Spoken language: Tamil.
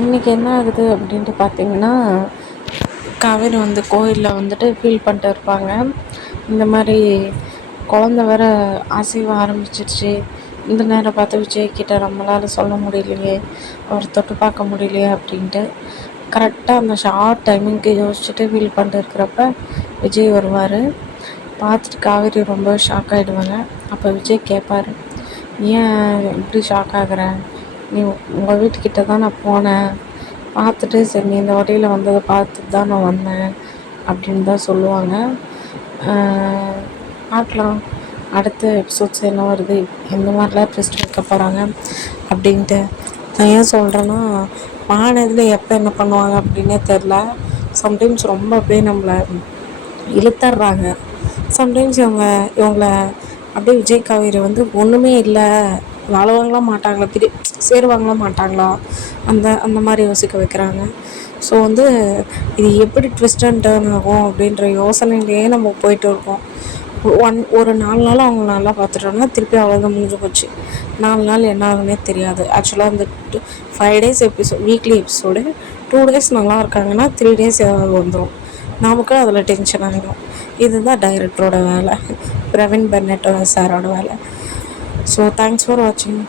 இன்றைக்கி என்ன ஆகுது அப்படின்ட்டு பார்த்தீங்கன்னா காவேரி வந்து கோயிலில் வந்துட்டு ஃபீல் பண்ணிட்டு இருப்பாங்க. இந்த மாதிரி குழந்த வேற அசைவ ஆரம்பிச்சிருச்சு. இந்த நேரம் பார்த்து விஜய்கிட்ட நம்மளால் சொல்ல முடியலையே அவர் தொட்டு பார்க்க முடியலையே அப்படின்ட்டு கரெக்டாக அந்த ஷார்ட் டைமிங்க்கு யோசிச்சுட்டு ஃபீல் பண்ணிட்டு இருக்கிறப்ப விஜய் வருவார். பார்த்துட்டு காவேரி ரொம்ப ஷாக் ஆகிடுவாங்க அப்போ விஜய் கேட்பாரு ஏன் இப்படி ஷாக் ஆகுற? நீ உங்கள் வீட்டுக்கிட்ட தான் நான் போனேன். பார்த்துட்டு சரி நீ இந்த வழியில் வந்ததை பார்த்துட்டு தான் நான் வந்தேன் அப்படின்னு தான் சொல்லுவாங்க. பார்க்கலாம். அடுத்த எபிசோட்ஸ் என்ன வருது? எந்த மாதிரிலாம் ட்விஸ்ட் வைக்க போகிறாங்க அப்படின்ட்டு. நான் ஏன் சொல்கிறேன்னா வானதில் எப்போ என்ன பண்ணுவாங்க அப்படின்னே தெரில. சம்டைம்ஸ் ரொம்ப அப்படியே நம்மளை இழுத்தர்றாங்க சம்டைம்ஸ் இவங்க இவங்கள அப்படியே விஜய் காவேரி வந்து ஒன்றுமே இல்லை. வாழவாங்களா மாட்டாங்களா திடீர் சேருவாங்களா மாட்டாங்களா? அந்த அந்த மாதிரி யோசிக்க வைக்கிறாங்க. ஸோ வந்து இது எப்படி ட்விஸ்ட் அண்ட் டேர்ன் ஆகும் அப்படின்ற யோசனையிலேயே நம்ம போயிட்டு இருக்கோம். ஒன் ஒரு நாலு நாள் அவங்க நல்லா பார்த்துட்டோம்னா திருப்பி அவ்வளோதான் முடிஞ்சு போச்சு. நாலு நாள் என்ன ஆகுனே தெரியாது. ஆக்சுவலாக அந்த five days episode weekly episode two days நல்லா இருக்காங்கன்னா த்ரீ டேஸ் ஏதாவது வந்துடும் நமக்கு அதில் டென்ஷன் ஆகிடும் இதுதான் டைரக்டரோட வேலை. பிரவீன் பெர்னெட்டோட சாரோட வேலை. ஸோ தேங்க்ஸ் ஃபார் வாட்சிங்